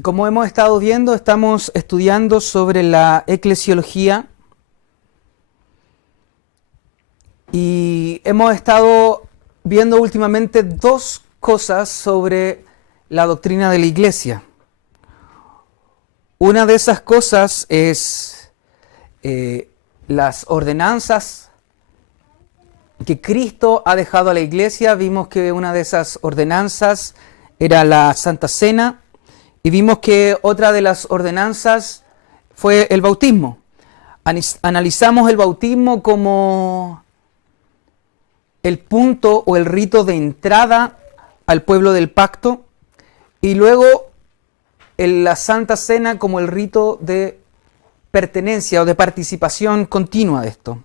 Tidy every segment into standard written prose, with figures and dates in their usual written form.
Y como hemos estado viendo, estamos estudiando sobre la eclesiología y hemos estado viendo últimamente dos cosas sobre la doctrina de la iglesia. Una de esas cosas es las ordenanzas que Cristo ha dejado a la iglesia. Vimos que una de esas ordenanzas era la Santa Cena y vimos que otra de las ordenanzas fue el bautismo. Analizamos el bautismo como el punto o el rito de entrada al pueblo del pacto y luego la Santa Cena como el rito de pertenencia o de participación continua de esto.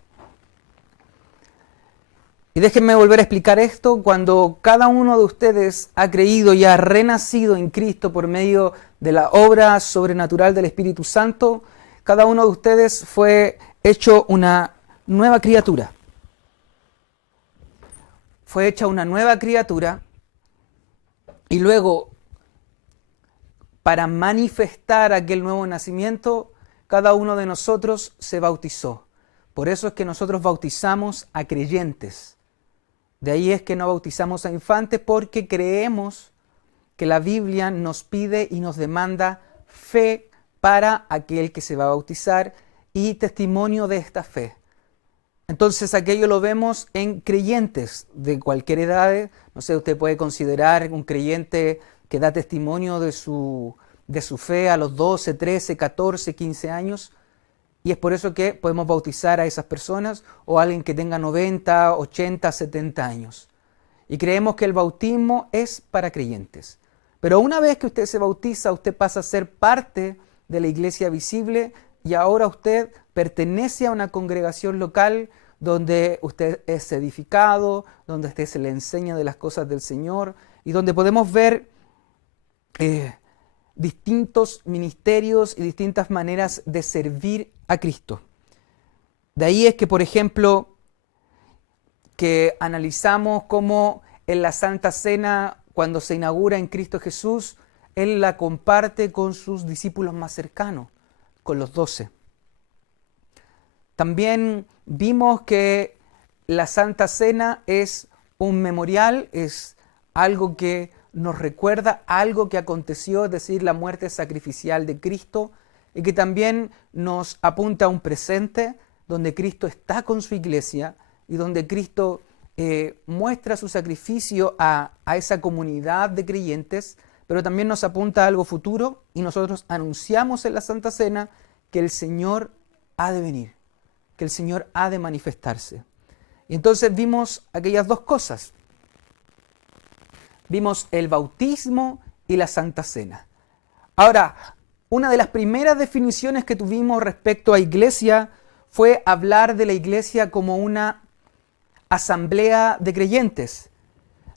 Y déjenme volver a explicar esto. Cuando cada uno de ustedes ha creído y ha renacido en Cristo por medio de la obra sobrenatural del Espíritu Santo, cada uno de ustedes fue hecho una nueva criatura. Fue hecha una nueva criatura y luego, para manifestar aquel nuevo nacimiento, cada uno de nosotros se bautizó. Por eso es que nosotros bautizamos a creyentes. De ahí es que no bautizamos a infantes, porque creemos que la Biblia nos pide y nos demanda fe para aquel que se va a bautizar y testimonio de esta fe. Entonces aquello lo vemos en creyentes de cualquier edad. No sé, usted puede considerar un creyente que da testimonio de su fe a los 12, 13, 14, 15 años. Y es por eso que podemos bautizar a esas personas o a alguien que tenga 90, 80, 70 años. Y creemos que el bautismo es para creyentes. Pero una vez que usted se bautiza, usted pasa a ser parte de la iglesia visible y ahora usted pertenece a una congregación local donde usted es edificado, donde usted se le enseña de las cosas del Señor y donde podemos ver distintos ministerios y distintas maneras de servir a Cristo. De ahí es que, por ejemplo, que analizamos cómo en la Santa Cena, cuando se inaugura en Cristo Jesús, Él la comparte con sus discípulos más cercanos, con los 12. También vimos que la Santa Cena es un memorial, es algo que nos recuerda algo que aconteció, es decir, la muerte sacrificial de Cristo, y que también nos apunta a un presente donde Cristo está con su iglesia y donde Cristo muestra su sacrificio a esa comunidad de creyentes, pero también nos apunta a algo futuro y nosotros anunciamos en la Santa Cena que el Señor ha de venir, que el Señor ha de manifestarse. Y entonces vimos aquellas dos cosas. Vimos el bautismo y la Santa Cena. Ahora, una de las primeras definiciones que tuvimos respecto a iglesia fue hablar de la iglesia como una asamblea de creyentes.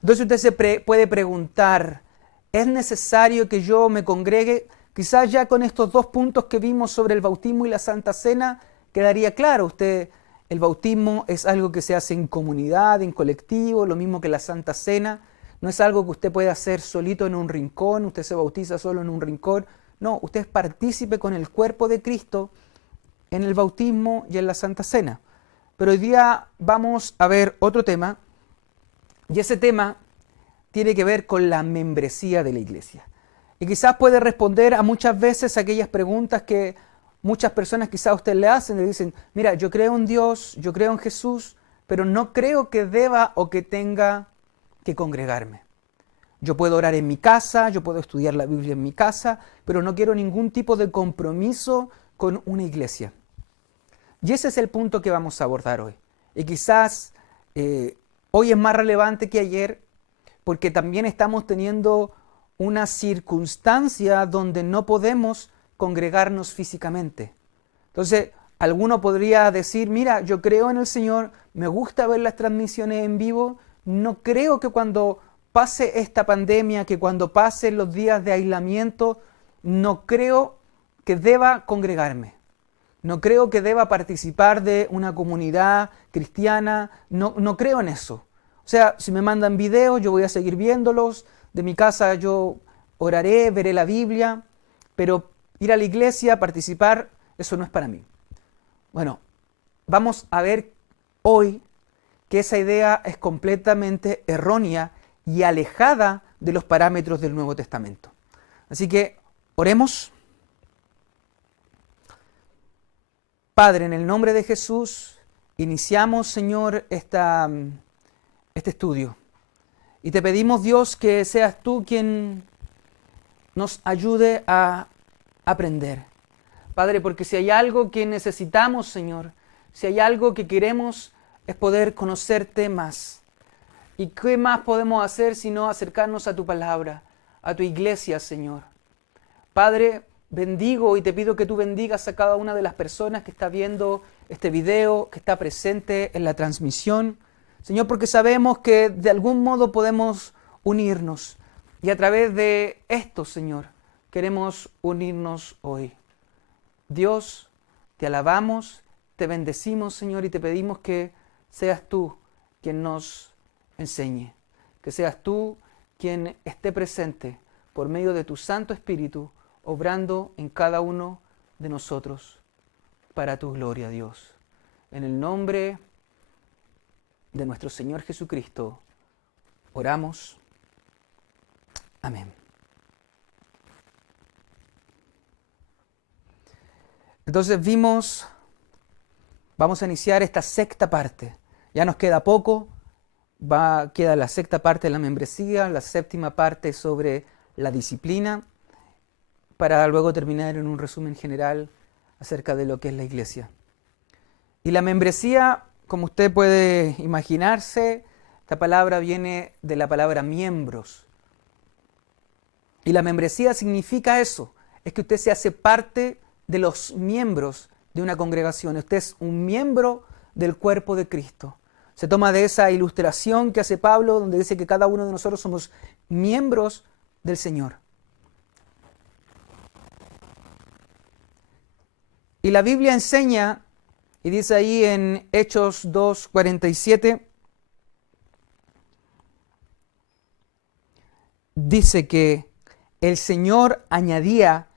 Entonces usted se puede preguntar, ¿es necesario que yo me congregue? Quizás ya con estos dos puntos que vimos sobre el bautismo y la Santa Cena quedaría claro. El bautismo es algo que se hace en comunidad, en colectivo, lo mismo que la Santa Cena. No es algo que usted puede hacer solito en un rincón, usted se bautiza solo en un rincón. No, usted es partícipe con el cuerpo de Cristo en el bautismo y en la Santa Cena. Pero hoy día vamos a ver otro tema, y ese tema tiene que ver con la membresía de la iglesia. Y quizás puede responder a muchas veces aquellas preguntas que muchas personas quizás a usted le hacen, le dicen, mira, yo creo en Dios, yo creo en Jesús, pero no creo que deba o que tenga que congregarme. Yo puedo orar en mi casa, yo puedo estudiar la Biblia en mi casa, pero no quiero ningún tipo de compromiso con una iglesia. Y ese es el punto que vamos a abordar hoy. Y quizás hoy es más relevante que ayer, porque también estamos teniendo una circunstancia donde no podemos congregarnos físicamente. Entonces, alguno podría decir, mira, yo creo en el Señor, me gusta ver las transmisiones en vivo, no creo que cuando pase esta pandemia, que cuando pasen los días de aislamiento, no creo que deba congregarme. No creo que deba participar de una comunidad cristiana. No creo en eso. O sea, si me mandan videos, yo voy a seguir viéndolos. De mi casa yo oraré, veré la Biblia. pero ir a la iglesia, participar, eso no es para mí. Bueno, vamos a ver hoy que esa idea es completamente errónea y alejada de los parámetros del Nuevo Testamento. Así que oremos. Padre, en el nombre de Jesús, iniciamos, Señor, este estudio. Y te pedimos, Dios, que seas tú quien nos ayude a aprender. Padre, porque si hay algo que necesitamos, Señor, si hay algo que queremos, es poder conocerte más. ¿Y qué más podemos hacer sino acercarnos a tu palabra, a tu iglesia, Señor? Padre, bendigo y te pido que tú bendigas a cada una de las personas que está viendo este video, que está presente en la transmisión. Señor, porque sabemos que de algún modo podemos unirnos. Y a través de esto, Señor, queremos unirnos hoy. Dios, te alabamos, te bendecimos, Señor, y te pedimos que seas tú quien nos enseñe. Que seas tú quien esté presente por medio de tu Santo Espíritu, obrando en cada uno de nosotros para tu gloria, Dios. En el nombre de nuestro Señor Jesucristo, oramos. Amén. Entonces vamos a iniciar esta sexta parte. Ya nos queda poco, queda la sexta parte de la membresía, la séptima parte sobre la disciplina, para luego terminar en un resumen general acerca de lo que es la iglesia. Y la membresía, como usted puede imaginarse, esta palabra viene de la palabra miembros. Y la membresía significa eso, es que usted se hace parte de los miembros de una congregación. Usted es un miembro del cuerpo de Cristo. Se toma de esa ilustración que hace Pablo, donde dice que cada uno de nosotros somos miembros del Señor. Y la Biblia enseña, y dice ahí en Hechos 2:47, dice que el Señor añadía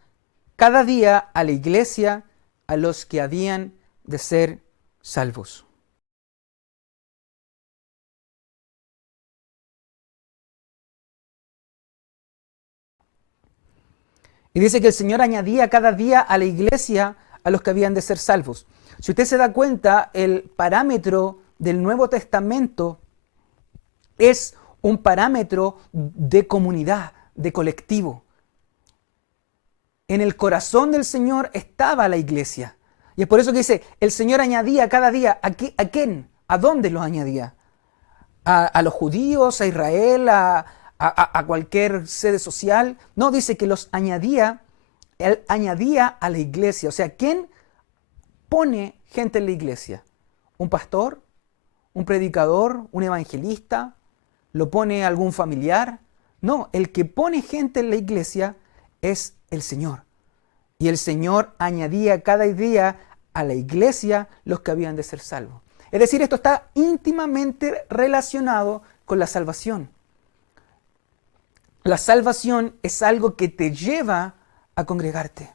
cada día a la iglesia a los que habían de ser salvos. Y dice que el Señor añadía cada día a la iglesia a los que habían de ser salvos. Si usted se da cuenta, el parámetro del Nuevo Testamento es un parámetro de comunidad, de colectivo. En el corazón del Señor estaba la iglesia. Y es por eso que dice, el Señor añadía cada día, ¿a quién? ¿A dónde los añadía? ¿A los judíos, a Israel, a cualquier sede social? No, dice que los añadía, él añadía a la iglesia. O sea, ¿quién pone gente en la iglesia? ¿Un pastor? ¿Un predicador? ¿Un evangelista? ¿Lo pone algún familiar? No, el que pone gente en la iglesia es el Señor. Y el Señor añadía cada día a la iglesia los que habían de ser salvos. Es decir, esto está íntimamente relacionado con la salvación. La salvación es algo que te lleva a congregarte.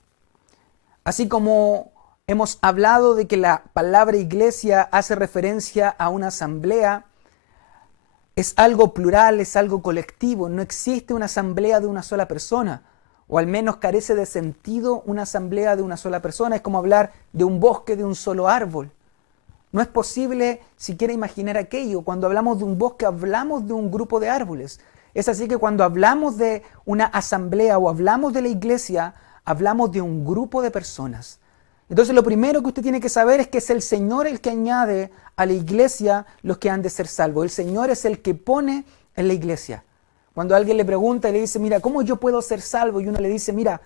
Así como hemos hablado de que la palabra iglesia hace referencia a una asamblea, es algo plural, es algo colectivo. No existe una asamblea de una sola persona, o al menos carece de sentido una asamblea de una sola persona. Es como hablar de un bosque de un solo árbol. No es posible siquiera imaginar aquello. Cuando hablamos de un bosque, hablamos de un grupo de árboles. Es así que cuando hablamos de una asamblea o hablamos de la iglesia, hablamos de un grupo de personas. Entonces lo primero que usted tiene que saber es que es el Señor el que añade a la iglesia los que han de ser salvos. El Señor es el que pone en la iglesia. Cuando alguien le pregunta y le dice, mira, ¿cómo yo puedo ser salvo? Y uno le dice, mira,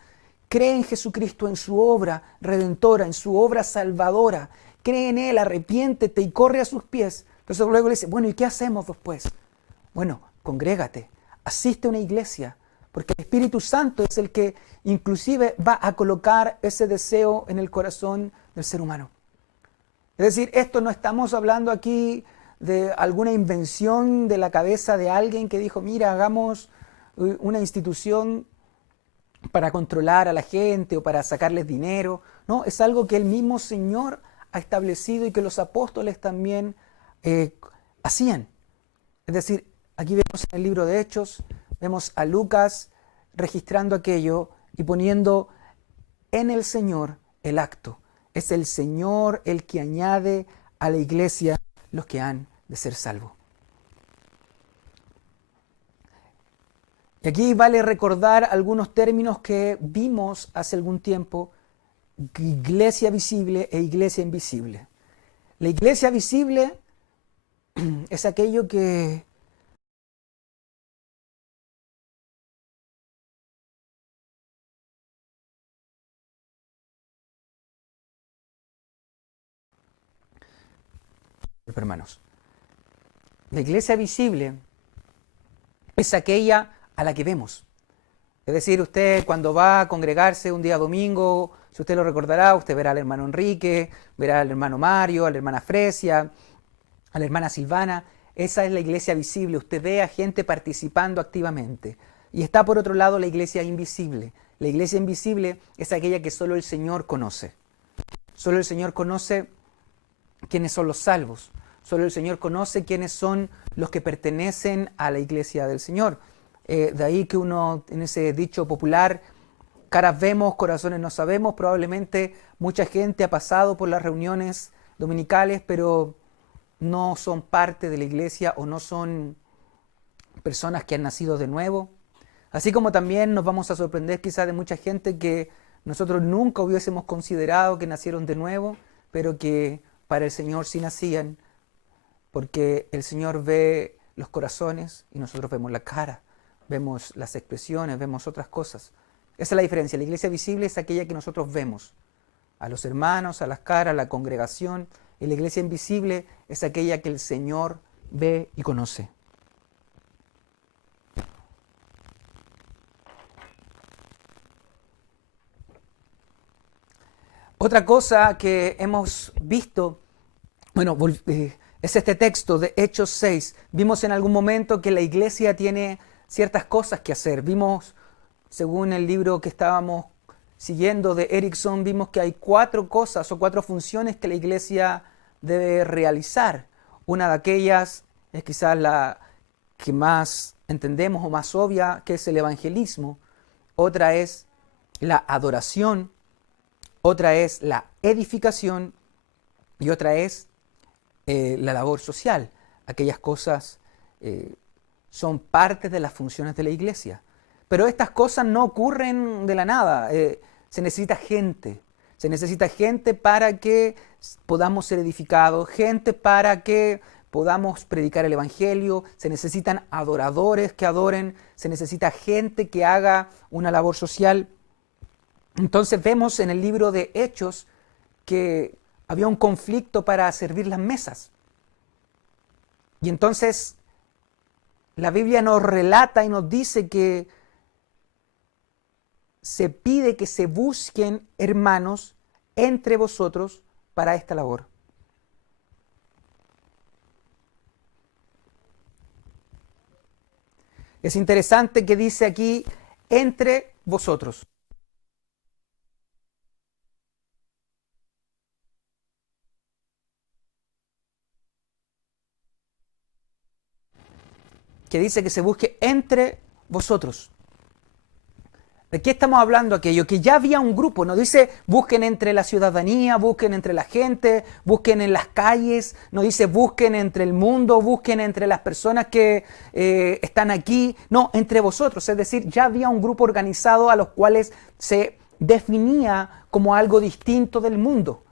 cree en Jesucristo, en su obra redentora, en su obra salvadora. Cree en Él, arrepiéntete y corre a sus pies. Entonces luego le dice, bueno, ¿y qué hacemos después? Bueno, congrégate, asiste a una iglesia, porque el Espíritu Santo es el que inclusive va a colocar ese deseo en el corazón del ser humano. Es decir, esto no estamos hablando aquí de alguna invención de la cabeza de alguien que dijo, mira, hagamos una institución para controlar a la gente o para sacarles dinero. No, es algo que el mismo Señor ha establecido y que los apóstoles también hacían. Es decir, aquí vemos en el libro de Hechos, vemos a Lucas registrando aquello y poniendo en el Señor el acto. Es el Señor el que añade a la iglesia los que han de ser salvos. Y aquí vale recordar algunos términos que vimos hace algún tiempo: iglesia visible e iglesia invisible. La iglesia visible es aquello que hermanos. La iglesia visible es aquella a la que vemos. Es decir, usted cuando va a congregarse un día domingo, si usted lo recordará, usted verá al hermano Enrique, verá al hermano Mario, a la hermana Fresia, a la hermana Silvana. Esa es la iglesia visible. Usted ve a gente participando activamente. Y está por otro lado la iglesia invisible. La iglesia invisible es aquella que solo el Señor conoce. Solo el Señor conoce quiénes son los salvos. Solo el Señor conoce quiénes son los que pertenecen a la iglesia del Señor. De ahí que uno, en ese dicho popular, caras vemos, corazones no sabemos. Probablemente mucha gente ha pasado por las reuniones dominicales, pero no son parte de la iglesia o no son personas que han nacido de nuevo. Así como también nos vamos a sorprender quizás de mucha gente que nosotros nunca hubiésemos considerado que nacieron de nuevo, pero que para el Señor sí nacían, porque el Señor ve los corazones y nosotros vemos la cara, vemos las expresiones, vemos otras cosas. Esa es la diferencia. La iglesia visible es aquella que nosotros vemos, a los hermanos, a las caras, a la congregación, y la iglesia invisible es aquella que el Señor ve y conoce. Otra cosa que hemos visto, bueno, es este texto de Hechos 6. Vimos en algún momento que la iglesia tiene ciertas cosas que hacer. Vimos, según el libro que estábamos siguiendo de Erickson, vimos que hay 4 cosas o 4 funciones que la iglesia debe realizar. Una de aquellas es quizás la que más entendemos o más obvia, que es el evangelismo. Otra es la adoración. Otra es la edificación y otra es la labor social. Aquellas cosas son parte de las funciones de la iglesia. Pero estas cosas no ocurren de la nada. Se necesita gente. Se necesita gente para que podamos ser edificados, gente para que podamos predicar el evangelio. Se necesitan adoradores que adoren. Se necesita gente que haga una labor social. Entonces vemos en el libro de Hechos que había un conflicto para servir las mesas. Y entonces la Biblia nos relata y nos dice que se pide que se busquen hermanos entre vosotros para esta labor. Es interesante que dice aquí entre vosotros. Que dice que se busque entre vosotros. ¿De qué estamos hablando aquello? Que ya había un grupo, no dice busquen entre la ciudadanía, busquen entre la gente, busquen en las calles, no dice busquen entre el mundo, busquen entre las personas que están aquí, no, entre vosotros, es decir, ya había un grupo organizado a los cuales se definía como algo distinto del mundo.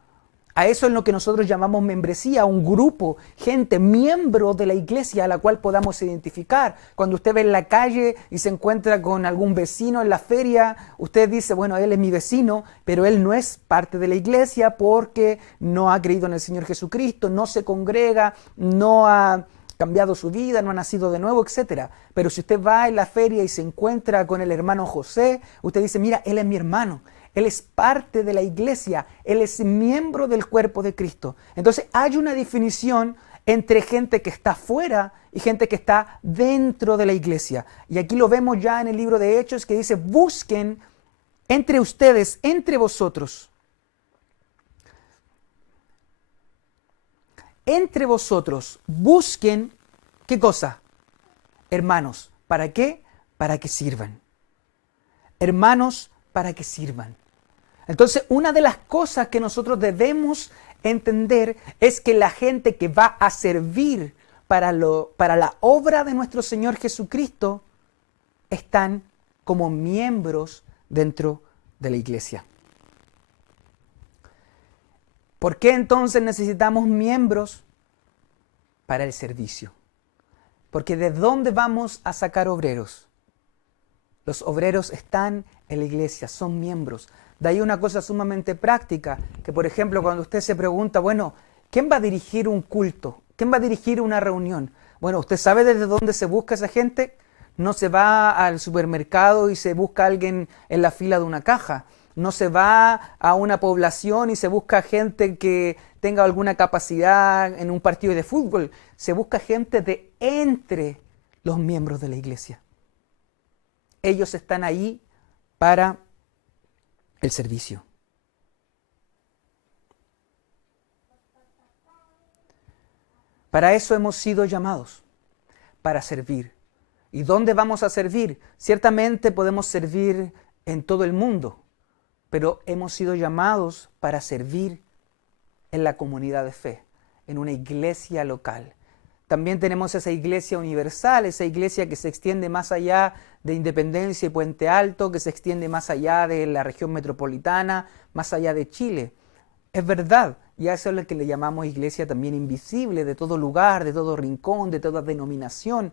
A eso es lo que nosotros llamamos membresía, un grupo, gente, miembro de la iglesia a la cual podamos identificar. Cuando usted ve en la calle y se encuentra con algún vecino en la feria, usted dice, bueno, él es mi vecino, pero él no es parte de la iglesia porque no ha creído en el Señor Jesucristo, no se congrega, no ha cambiado su vida, no ha nacido de nuevo, etc. Pero si usted va en la feria y se encuentra con el hermano José, usted dice, mira, él es mi hermano. Él es parte de la iglesia, Él es miembro del cuerpo de Cristo. Entonces hay una definición entre gente que está fuera y gente que está dentro de la iglesia. Y aquí lo vemos ya en el libro de Hechos que dice, busquen entre ustedes, entre vosotros. Entre vosotros busquen, ¿qué cosa? Hermanos, ¿para qué? Para que sirvan. Hermanos, para que sirvan. Entonces, una de las cosas que nosotros debemos entender es que la gente que va a servir para la obra de nuestro Señor Jesucristo están como miembros dentro de la iglesia. ¿Por qué entonces necesitamos miembros? Para el servicio. Porque ¿de dónde vamos a sacar obreros? Los obreros están en la iglesia, son miembros. De ahí una cosa sumamente práctica, que por ejemplo cuando usted se pregunta, bueno, ¿quién va a dirigir un culto? ¿Quién va a dirigir una reunión? Bueno, ¿usted sabe desde dónde se busca esa gente? No se va al supermercado y se busca a alguien en la fila de una caja. No se va a una población y se busca gente que tenga alguna capacidad en un partido de fútbol. Se busca gente de entre los miembros de la iglesia. Ellos están ahí para el servicio. Para eso hemos sido llamados, para servir. ¿Y dónde vamos a servir? Ciertamente podemos servir en todo el mundo, pero hemos sido llamados para servir en la comunidad de fe, en una iglesia local. También tenemos esa iglesia universal, esa iglesia que se extiende más allá de Independencia y Puente Alto, que se extiende más allá de la región metropolitana, más allá de Chile. Es verdad, y a eso es lo que le llamamos iglesia también invisible, de todo lugar, de todo rincón, de toda denominación.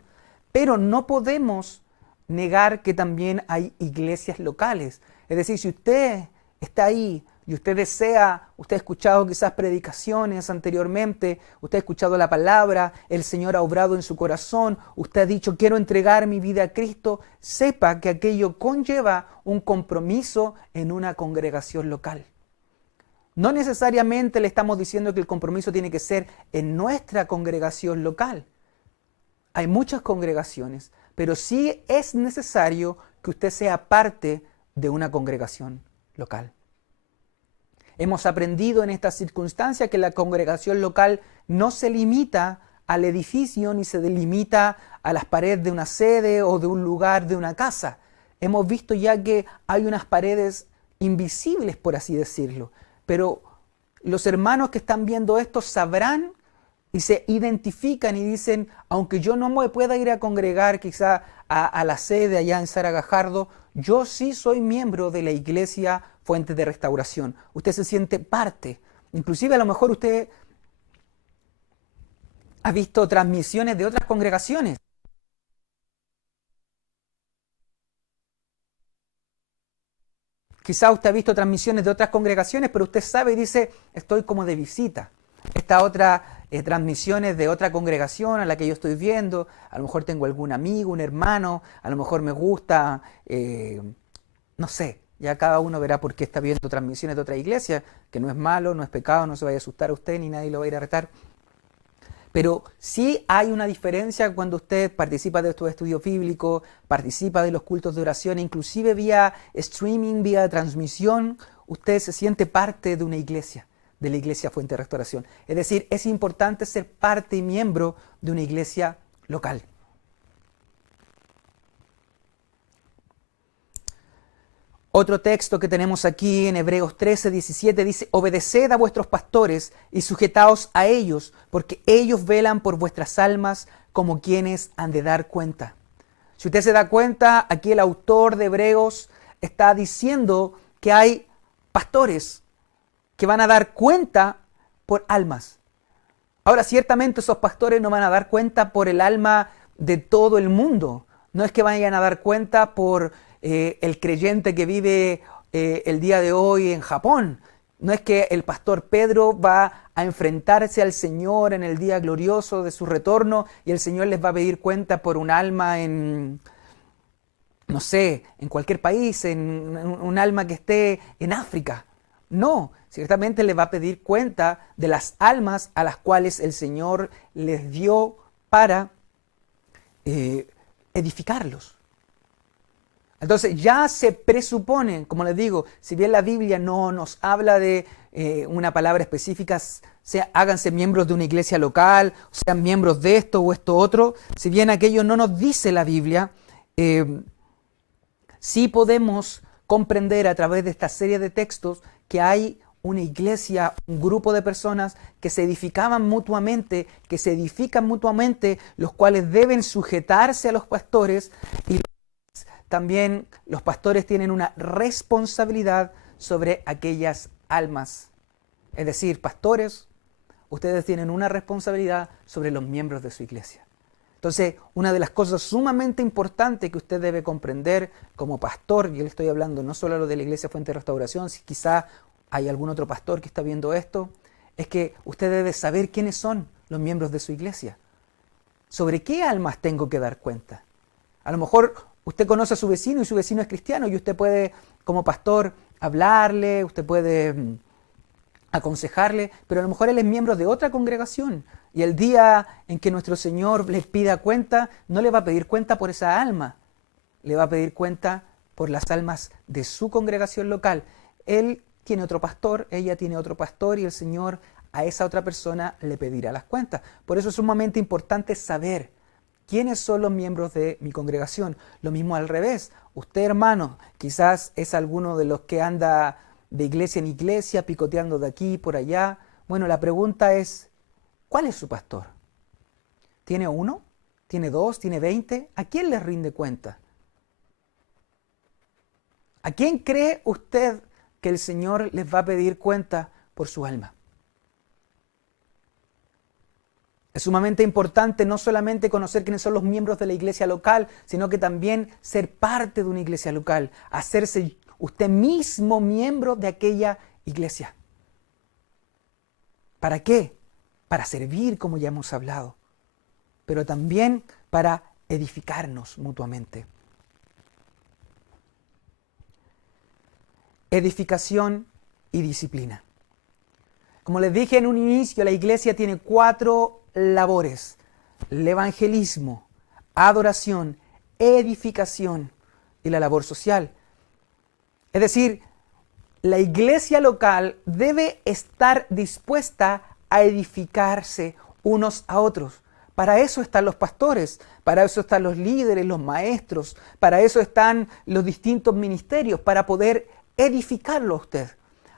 Pero no podemos negar que también hay iglesias locales. Es decir, si usted está ahí y usted desea, usted ha escuchado quizás predicaciones anteriormente, usted ha escuchado la palabra, el Señor ha obrado en su corazón, usted ha dicho quiero entregar mi vida a Cristo, sepa que aquello conlleva un compromiso en una congregación local. No necesariamente le estamos diciendo que el compromiso tiene que ser en nuestra congregación local. Hay muchas congregaciones, pero sí es necesario que usted sea parte de una congregación local. Hemos aprendido en esta circunstancia que la congregación local no se limita al edificio ni se delimita a las paredes de una sede o de un lugar de una casa. Hemos visto ya que hay unas paredes invisibles, por así decirlo, pero los hermanos que están viendo esto sabrán y se identifican y dicen, aunque yo no me pueda ir a congregar quizá a la sede allá en Saragajardo, yo sí soy miembro de la iglesia Fuente de Restauración. Usted se siente parte. Inclusive a lo mejor usted ha visto transmisiones de otras congregaciones. Quizá usted ha visto transmisiones de otras congregaciones, pero usted sabe y dice, estoy como de visita. Esta otra transmisiones de otra congregación a la que yo estoy viendo, a lo mejor tengo algún amigo, un hermano, a lo mejor me gusta, no sé, ya cada uno verá por qué está viendo transmisiones de otra iglesia, que no es malo, no es pecado, no se vaya a asustar a usted ni nadie lo va a ir a retar. Pero sí hay una diferencia cuando usted participa de estos estudios bíblicos, participa de los cultos de oración, inclusive vía streaming, vía transmisión, usted se siente parte de una iglesia, de la iglesia Fuente de Restauración. Es decir, es importante ser parte y miembro de una iglesia local. Otro texto que tenemos aquí en Hebreos 13, 17 dice, obedeced a vuestros pastores y sujetaos a ellos, porque ellos velan por vuestras almas como quienes han de dar cuenta. Si usted se da cuenta, aquí el autor de Hebreos está diciendo que hay pastores que van a dar cuenta por almas. Ahora, ciertamente esos pastores no van a dar cuenta por el alma de todo el mundo. No es que vayan a dar cuenta por el creyente que vive el día de hoy en Japón. No es que el pastor Pedro va a enfrentarse al Señor en el día glorioso de su retorno y el Señor les va a pedir cuenta por un alma en, no sé, en cualquier país, en un alma que esté en África. No, ciertamente le va a pedir cuenta de las almas a las cuales el Señor les dio para edificarlos. Entonces ya se presupone, como les digo, si bien la Biblia no nos habla de una palabra específica, háganse miembros de una iglesia local, sean miembros de esto o esto otro, si bien aquello no nos dice la Biblia, sí podemos comprender a través de esta serie de textos que hay una iglesia, un grupo de personas que se edificaban mutuamente, que se edifican mutuamente, los cuales deben sujetarse a los pastores, y también los pastores tienen una responsabilidad sobre aquellas almas. Es decir, pastores, ustedes tienen una responsabilidad sobre los miembros de su iglesia. Entonces, una de las cosas sumamente importantes que usted debe comprender como pastor, y le estoy hablando no solo a lo de la Iglesia Fuente de Restauración, si quizá hay algún otro pastor que está viendo esto, es que usted debe saber quiénes son los miembros de su iglesia. ¿Sobre qué almas tengo que dar cuenta? A lo mejor usted conoce a su vecino y su vecino es cristiano y usted puede, como pastor, hablarle, usted puede aconsejarle, pero a lo mejor él es miembro de otra congregación y el día en que nuestro Señor le pida cuenta, no le va a pedir cuenta por esa alma, le va a pedir cuenta por las almas de su congregación local. Él tiene otro pastor, ella tiene otro pastor y el Señor a esa otra persona le pedirá las cuentas. Por eso es sumamente importante saber quiénes son los miembros de mi congregación. Lo mismo al revés. Usted, hermano, quizás es alguno de los que anda de iglesia en iglesia, picoteando de aquí por allá. Bueno, la pregunta es, ¿cuál es su pastor? ¿Tiene uno? ¿Tiene dos? ¿Tiene 20? ¿A quién le rinde cuenta? ¿A quién cree usted que el Señor les va a pedir cuenta por su alma? Es sumamente importante no solamente conocer quiénes son los miembros de la iglesia local, sino que también ser parte de una iglesia local, hacerse usted mismo miembro de aquella iglesia. ¿Para qué? Para servir, como ya hemos hablado, pero también para edificarnos mutuamente. Edificación y disciplina. Como les dije en un inicio, la iglesia tiene 4 labores: el evangelismo, adoración, edificación y la labor social. Es decir, la iglesia local debe estar dispuesta a edificarse unos a otros. Para eso están los pastores, para eso están los líderes, los maestros, para eso están los distintos ministerios, para poder edificarlo a usted.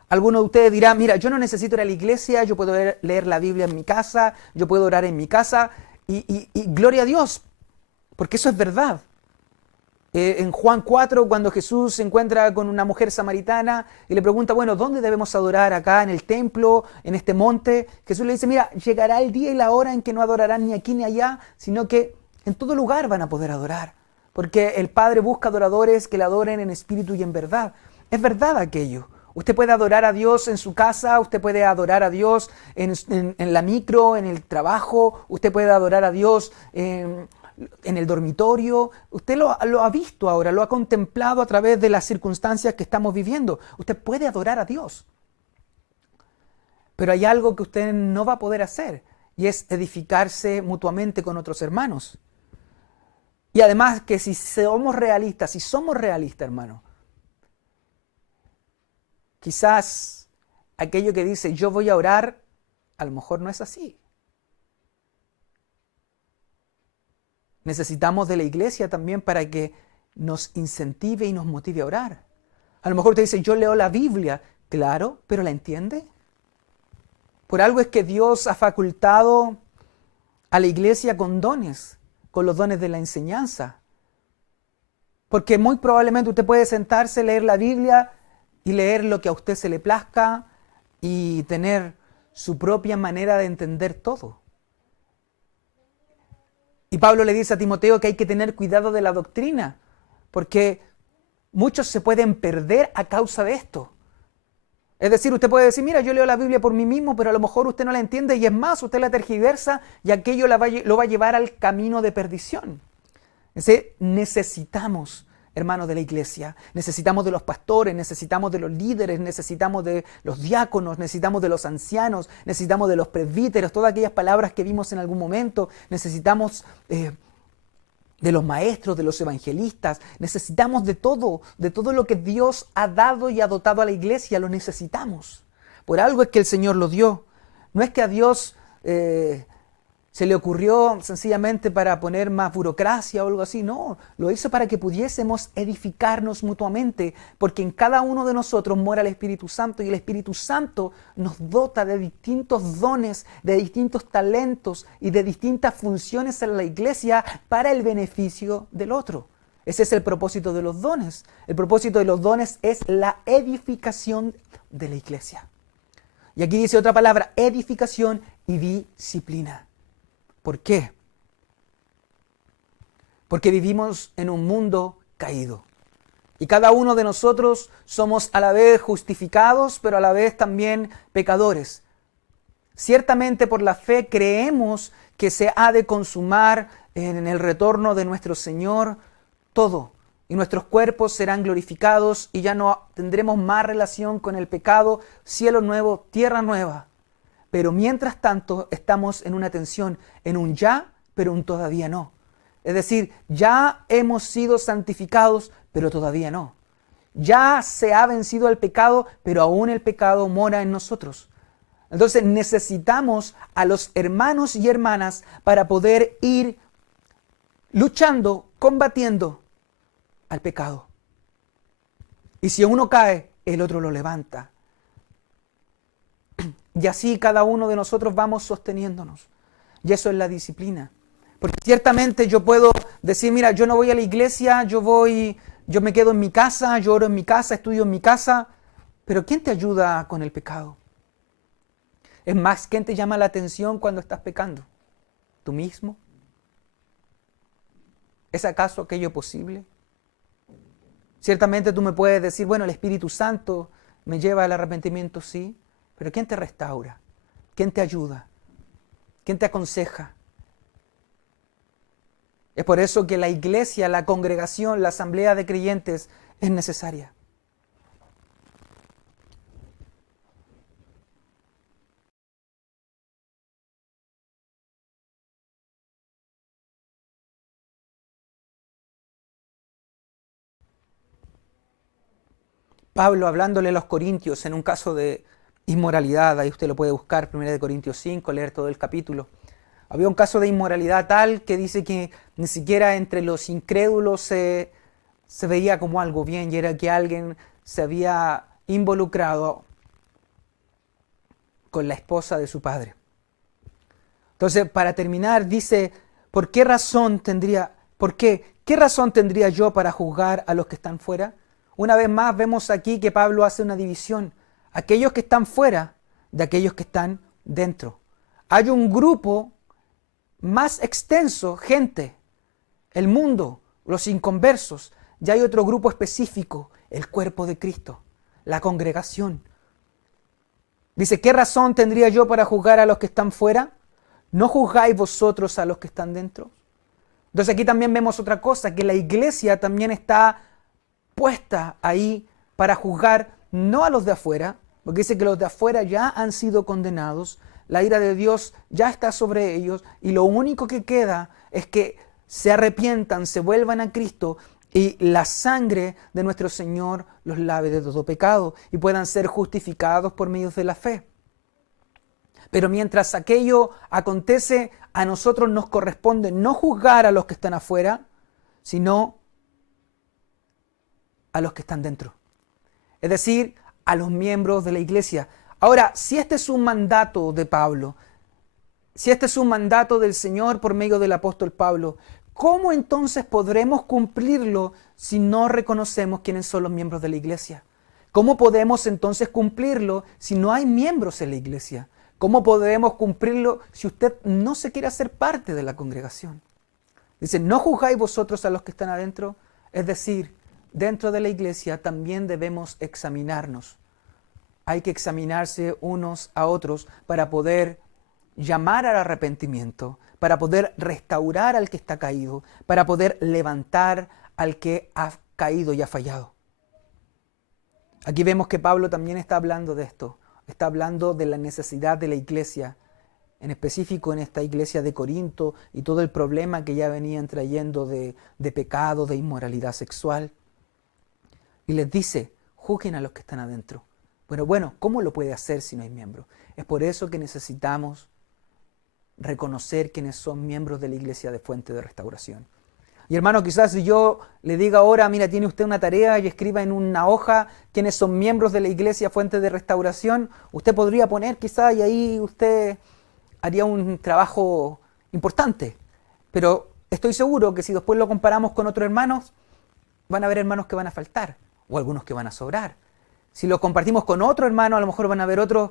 Algunos de ustedes dirán, mira, yo no necesito ir a la iglesia, yo puedo leer la Biblia en mi casa, yo puedo orar en mi casa y gloria a Dios, porque eso es verdad. En Juan 4, cuando Jesús se encuentra con una mujer samaritana y le pregunta, bueno, ¿dónde debemos adorar? ¿Acá en el templo, en este monte? Jesús le dice, mira, llegará el día y la hora en que no adorarán ni aquí ni allá, sino que en todo lugar van a poder adorar, porque el Padre busca adoradores que le adoren en espíritu y en verdad. Es verdad aquello. Usted puede adorar a Dios en su casa, usted puede adorar a Dios en la micro, en el trabajo, usted puede adorar a Dios en el dormitorio. Usted lo ha visto ahora, lo ha contemplado a través de las circunstancias que estamos viviendo. Usted puede adorar a Dios. Pero hay algo que usted no va a poder hacer y es edificarse mutuamente con otros hermanos. Y además que si somos realistas, hermano, quizás aquello que dice yo voy a orar, a lo mejor no es así. Necesitamos de la iglesia también para que nos incentive y nos motive a orar. A lo mejor usted dice, yo leo la Biblia. Claro, pero ¿la entiende? Por algo es que Dios ha facultado a la iglesia con dones, con los dones de la enseñanza. Porque muy probablemente usted puede sentarse, leer la Biblia y leer lo que a usted se le plazca y tener su propia manera de entender todo. Y Pablo le dice a Timoteo que hay que tener cuidado de la doctrina, porque muchos se pueden perder a causa de esto. Es decir, usted puede decir, mira, yo leo la Biblia por mí mismo, pero a lo mejor usted no la entiende y es más, usted la tergiversa y aquello lo va a llevar al camino de perdición. Entonces, necesitamos, hermanos de la iglesia, necesitamos de los pastores, necesitamos de los líderes, necesitamos de los diáconos, necesitamos de los ancianos, necesitamos de los presbíteros, todas aquellas palabras que vimos en algún momento, necesitamos de los maestros, de los evangelistas. Necesitamos de todo lo que Dios ha dado y ha dotado a la iglesia, lo necesitamos. Por algo es que el Señor lo dio. No es que a Dios se le ocurrió sencillamente para poner más burocracia o algo así. No, lo hizo para que pudiésemos edificarnos mutuamente, porque en cada uno de nosotros mora el Espíritu Santo y el Espíritu Santo nos dota de distintos dones, de distintos talentos y de distintas funciones en la iglesia para el beneficio del otro. Ese es el propósito de los dones. El propósito de los dones es la edificación de la iglesia. Y aquí dice otra palabra, edificación y disciplina. ¿Por qué? Porque vivimos en un mundo caído. Y cada uno de nosotros somos a la vez justificados, pero a la vez también pecadores. Ciertamente por la fe creemos que se ha de consumar en el retorno de nuestro Señor todo. Y nuestros cuerpos serán glorificados y ya no tendremos más relación con el pecado, cielo nuevo, tierra nueva. Pero mientras tanto estamos en una tensión, en un ya, pero un todavía no. Es decir, ya hemos sido santificados, pero todavía no. Ya se ha vencido el pecado, pero aún el pecado mora en nosotros. Entonces necesitamos a los hermanos y hermanas para poder ir luchando, combatiendo al pecado. Y si uno cae, el otro lo levanta. Y así cada uno de nosotros vamos sosteniéndonos. Y eso es la disciplina. Porque ciertamente yo puedo decir, mira, yo no voy a la iglesia, yo me quedo en mi casa, yo oro en mi casa, estudio en mi casa. Pero ¿quién te ayuda con el pecado? Es más, ¿quién te llama la atención cuando estás pecando? ¿Tú mismo? ¿Es acaso aquello posible? Ciertamente tú me puedes decir, bueno, el Espíritu Santo me lleva al arrepentimiento, sí. Pero ¿quién te restaura? ¿Quién te ayuda? ¿Quién te aconseja? Es por eso que la iglesia, la congregación, la asamblea de creyentes es necesaria. Pablo hablándole a los corintios en un caso de inmoralidad, ahí usted lo puede buscar, 1 Corintios 5, leer todo el capítulo. Había un caso de inmoralidad tal que dice que ni siquiera entre los incrédulos se veía como algo bien, y era que alguien se había involucrado con la esposa de su padre. Entonces, para terminar, dice, ¿qué razón tendría yo para juzgar a los que están fuera? Una vez más vemos aquí que Pablo hace una división. Aquellos que están fuera de aquellos que están dentro. Hay un grupo más extenso, gente, el mundo, los inconversos. Y hay otro grupo específico, el cuerpo de Cristo, la congregación. Dice, ¿qué razón tendría yo para juzgar a los que están fuera? ¿No juzgáis vosotros a los que están dentro? Entonces aquí también vemos otra cosa, que la iglesia también está puesta ahí para juzgar no a los de afuera, porque dice que los de afuera ya han sido condenados, la ira de Dios ya está sobre ellos y lo único que queda es que se arrepientan, se vuelvan a Cristo y la sangre de nuestro Señor los lave de todo pecado y puedan ser justificados por medio de la fe. Pero mientras aquello acontece, a nosotros nos corresponde no juzgar a los que están afuera, sino a los que están dentro. Es decir, a los miembros de la iglesia. Ahora, si este es un mandato de Pablo, si este es un mandato del Señor por medio del apóstol Pablo, ¿cómo entonces podremos cumplirlo si no reconocemos quiénes son los miembros de la iglesia? ¿Cómo podemos entonces cumplirlo si no hay miembros en la iglesia? ¿Cómo podremos cumplirlo si usted no se quiere hacer parte de la congregación? Dice, ¿no juzgáis vosotros a los que están adentro? Es decir, dentro de la iglesia también debemos examinarnos. Hay que examinarse unos a otros para poder llamar al arrepentimiento, para poder restaurar al que está caído, para poder levantar al que ha caído y ha fallado. Aquí vemos que Pablo también está hablando de esto. Está hablando de la necesidad de la iglesia en específico en esta iglesia de Corinto y todo el problema que ya venían trayendo de pecado, de inmoralidad sexual. Y les dice, juzguen a los que están adentro. Bueno, ¿cómo lo puede hacer si no hay miembros? Es por eso que necesitamos reconocer quiénes son miembros de la iglesia de Fuente de Restauración. Y hermano, quizás si yo le diga ahora, mira, tiene usted una tarea y escriba en una hoja quiénes son miembros de la iglesia Fuente de Restauración, usted podría poner quizás y ahí usted haría un trabajo importante. Pero estoy seguro que si después lo comparamos con otros hermanos, van a haber hermanos que van a faltar o algunos que van a sobrar. Si lo compartimos con otro hermano, a lo mejor van a haber otros,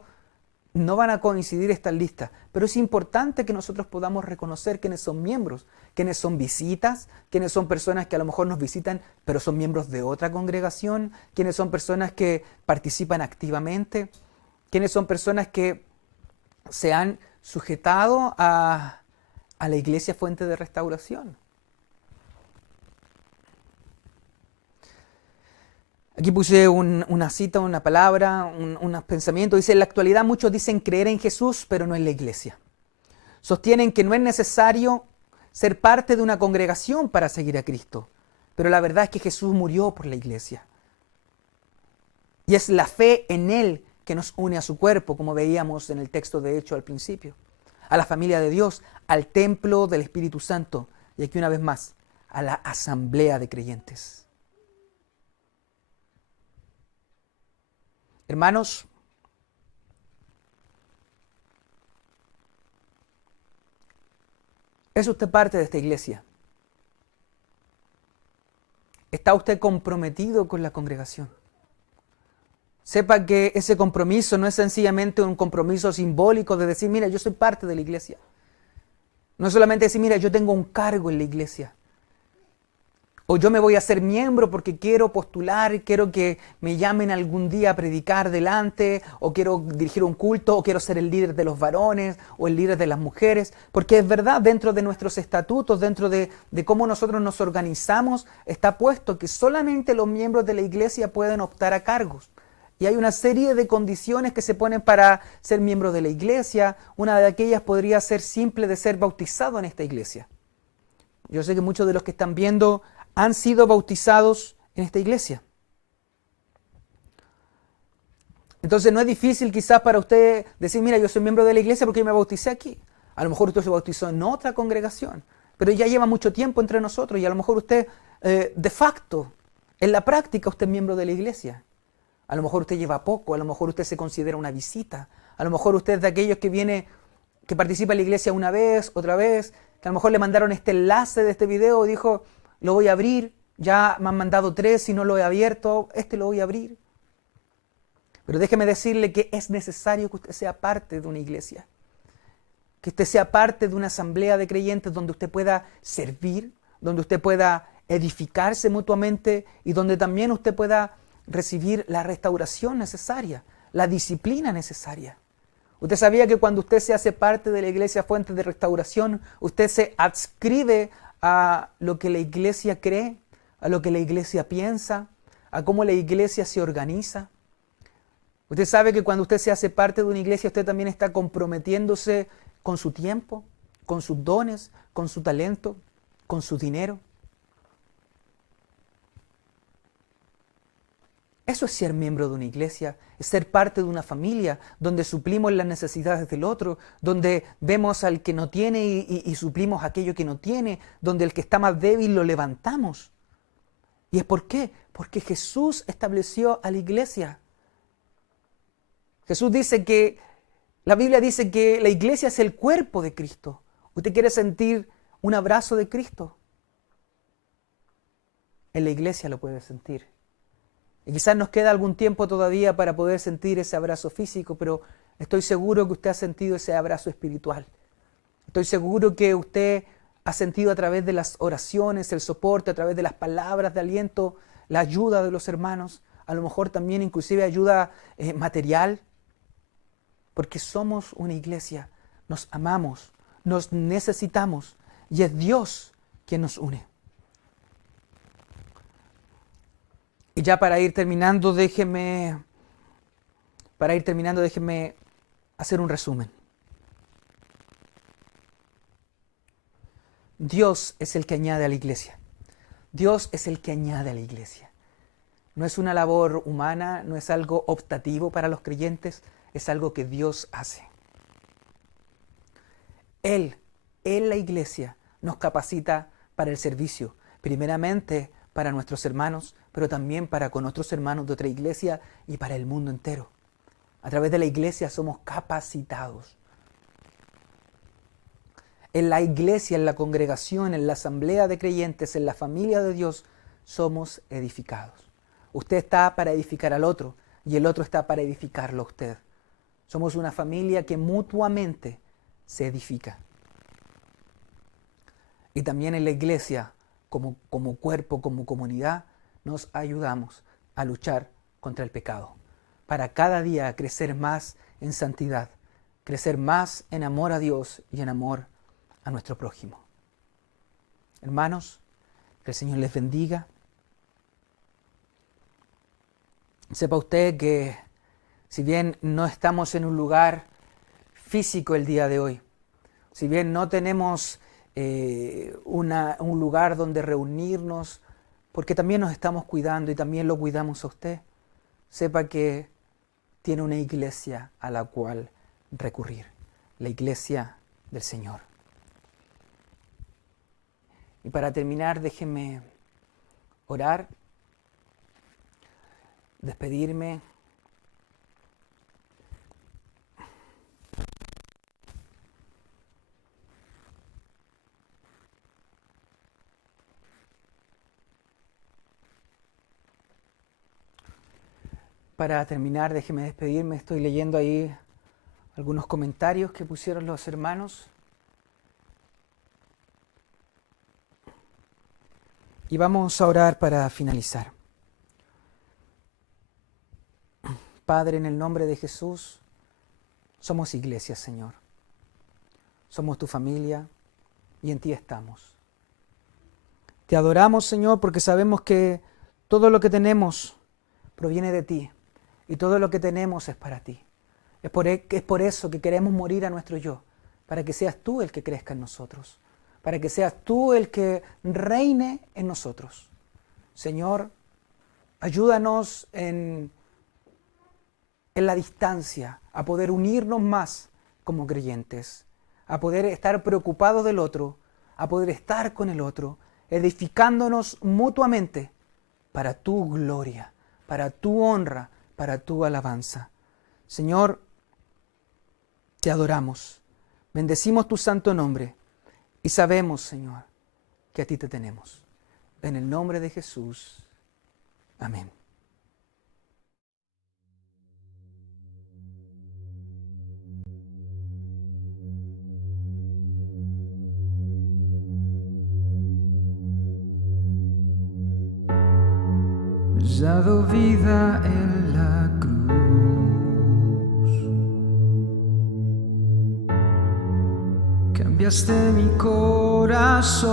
no van a coincidir estas listas. Pero es importante que nosotros podamos reconocer quiénes son miembros, quiénes son visitas, quiénes son personas que a lo mejor nos visitan, pero son miembros de otra congregación, quiénes son personas que participan activamente, quiénes son personas que se han sujetado a la iglesia Fuente de Restauración. Aquí puse una cita, una palabra, unos pensamientos. Dice, en la actualidad muchos dicen creer en Jesús, pero no en la iglesia. Sostienen que no es necesario ser parte de una congregación para seguir a Cristo. Pero la verdad es que Jesús murió por la iglesia. Y es la fe en Él que nos une a su cuerpo, como veíamos en el texto de Hechos al principio. A la familia de Dios, al templo del Espíritu Santo. Y aquí una vez más, a la asamblea de creyentes. Hermanos, ¿es usted parte de esta iglesia? ¿Está usted comprometido con la congregación? Sepa que ese compromiso no es sencillamente un compromiso simbólico de decir, mira, yo soy parte de la iglesia. No es solamente decir, mira, yo tengo un cargo en la iglesia. O yo me voy a hacer miembro porque quiero postular, quiero que me llamen algún día a predicar delante, o quiero dirigir un culto, o quiero ser el líder de los varones, o el líder de las mujeres. Porque es verdad, dentro de nuestros estatutos, dentro de cómo nosotros nos organizamos, está puesto que solamente los miembros de la iglesia pueden optar a cargos. Y hay una serie de condiciones que se ponen para ser miembro de la iglesia. Una de aquellas podría ser simple de ser bautizado en esta iglesia. Yo sé que muchos de los que están viendo han sido bautizados en esta iglesia. Entonces no es difícil quizás para usted decir, mira, yo soy miembro de la iglesia porque yo me bauticé aquí. A lo mejor usted se bautizó en otra congregación, pero ya lleva mucho tiempo entre nosotros y a lo mejor usted de facto, en la práctica, usted es miembro de la iglesia. A lo mejor usted lleva poco, a lo mejor usted se considera una visita, a lo mejor usted es de aquellos que viene, que participa en la iglesia una vez, otra vez, que a lo mejor le mandaron este enlace de este video y dijo, lo voy a abrir, ya me han mandado 3 y no lo he abierto, lo voy a abrir. Pero déjeme decirle que es necesario que usted sea parte de una iglesia, que usted sea parte de una asamblea de creyentes donde usted pueda servir, donde usted pueda edificarse mutuamente y donde también usted pueda recibir la restauración necesaria, la disciplina necesaria. Usted sabía que cuando usted se hace parte de la iglesia Fuente de Restauración, usted se adscribe a lo que la iglesia cree, a lo que la iglesia piensa, a cómo la iglesia se organiza. Usted sabe que cuando usted se hace parte de una iglesia, usted también está comprometiéndose con su tiempo, con sus dones, con su talento, con su dinero. Eso es ser miembro de una iglesia, es ser parte de una familia donde suplimos las necesidades del otro, donde vemos al que no tiene y suplimos aquello que no tiene, donde el que está más débil lo levantamos. ¿Y es por qué? Porque Jesús estableció a la iglesia. Jesús dice que, la Biblia dice que la iglesia es el cuerpo de Cristo. ¿Usted quiere sentir un abrazo de Cristo? En la iglesia lo puede sentir. Y quizás nos queda algún tiempo todavía para poder sentir ese abrazo físico, pero estoy seguro que usted ha sentido ese abrazo espiritual. Estoy seguro que usted ha sentido a través de las oraciones, el soporte, a través de las palabras de aliento, la ayuda de los hermanos, a lo mejor también inclusive ayuda material, porque somos una iglesia, nos amamos, nos necesitamos y es Dios quien nos une. Y ya para ir terminando, déjeme hacer un resumen. Dios es el que añade a la iglesia. Dios es el que añade a la iglesia. No es una labor humana, no es algo optativo para los creyentes, es algo que Dios hace. Él, en la iglesia, nos capacita para el servicio, primeramente para nuestros hermanos, pero también para con otros hermanos de otra iglesia y para el mundo entero. A través de la iglesia somos capacitados. En la iglesia, en la congregación, en la asamblea de creyentes, en la familia de Dios, somos edificados. Usted está para edificar al otro y el otro está para edificarlo a usted. Somos una familia que mutuamente se edifica. Y también en la iglesia, como cuerpo, como comunidad, nos ayudamos a luchar contra el pecado, para cada día crecer más en santidad, crecer más en amor a Dios y en amor a nuestro prójimo. Hermanos, que el Señor les bendiga. Sepa usted que si bien no estamos en un lugar físico el día de hoy, si bien no tenemos un lugar donde reunirnos, porque también nos estamos cuidando y también lo cuidamos a usted, sepa que tiene una iglesia a la cual recurrir, la iglesia del Señor. Y para terminar, déjenme orar, despedirme. Para terminar, déjeme despedirme. Estoy leyendo ahí algunos comentarios que pusieron los hermanos. Y vamos a orar para finalizar. Padre, en el nombre de Jesús, somos iglesia, Señor. Somos tu familia y en ti estamos. Te adoramos, Señor, porque sabemos que todo lo que tenemos proviene de ti. Y todo lo que tenemos es para ti. Es por eso que queremos morir a nuestro yo, para que seas tú el que crezca en nosotros, para que seas tú el que reine en nosotros. Señor, ayúdanos en la distancia a poder unirnos más como creyentes, a poder estar preocupados del otro, a poder estar con el otro, edificándonos mutuamente para tu gloria, para tu honra, para tu alabanza. Señor, te adoramos, bendecimos tu santo nombre y sabemos, Señor, que a ti te tenemos. En el nombre de Jesús. Amén. Has dado vida en la cruz, cambiaste mi corazón,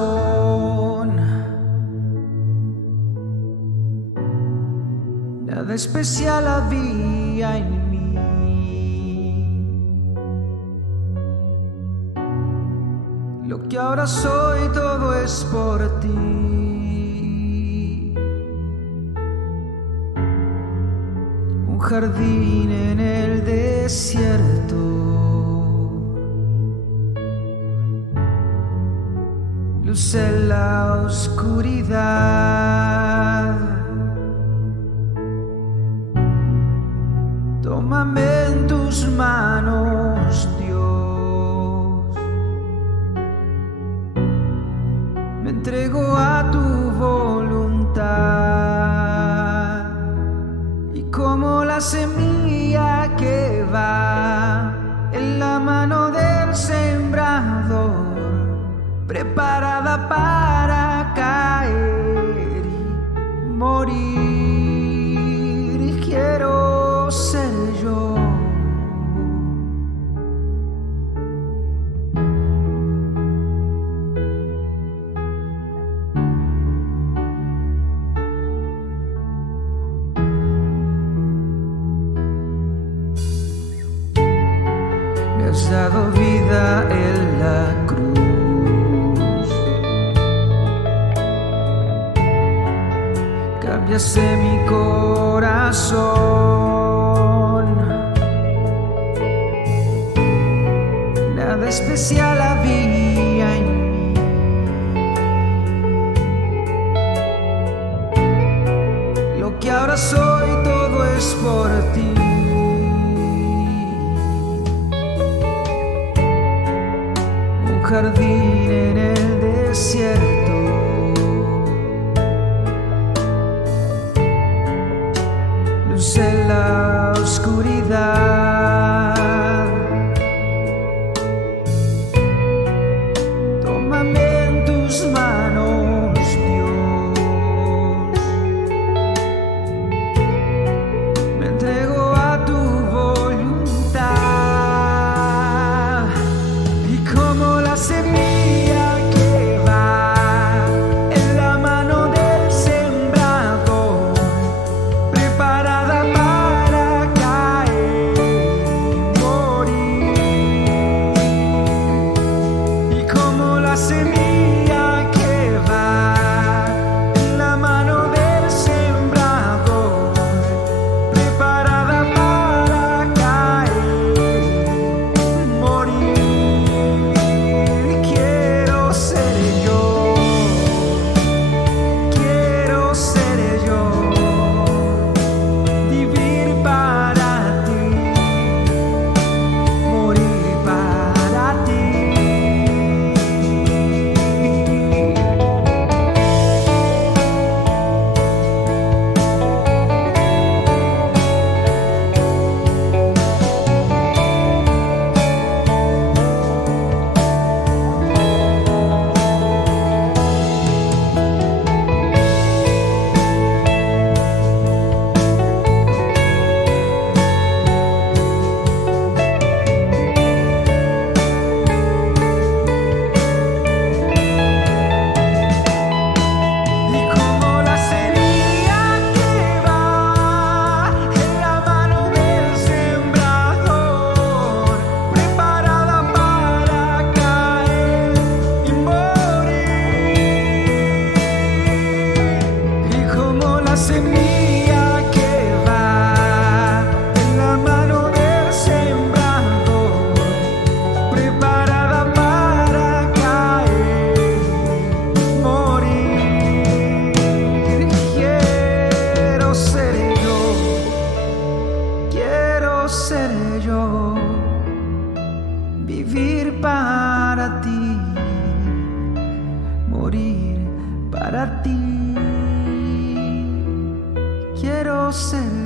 nada especial había en mí, lo que ahora soy todo es por ti. Un jardín en el desierto, luz en la oscuridad. Tómame en tus manos, Dios. Me entrego a tu voluntad. Como la semilla que va en la mano del sembrador, preparada para caer y morir, quiero ser yo. Has dado vida en la cruz, cambiaste mi corazón. Nada especial había en mí, lo que ahora soy todo es por ti. Un jardín en el desierto, luz en la oscuridad. Tómame en tus manos, Dios. Me entrego a tu voluntad. Y como la semilla que va en la mano del sembrador, preparada para caer y morir. Y como la semilla que va en la mano del sembrador, preparada para caer y morir. Quiero ser yo, quiero ser yo. Vivir para ti, morir para ti. Y como la semilla que va en la mano del sembrador, preparada para caer y morir. Y como la semilla que va en la mano del sembrador, preparada para caer y morir. Quiero ser yo, quiero ser yo. Vivir para ti, morir para ti. Quiero ser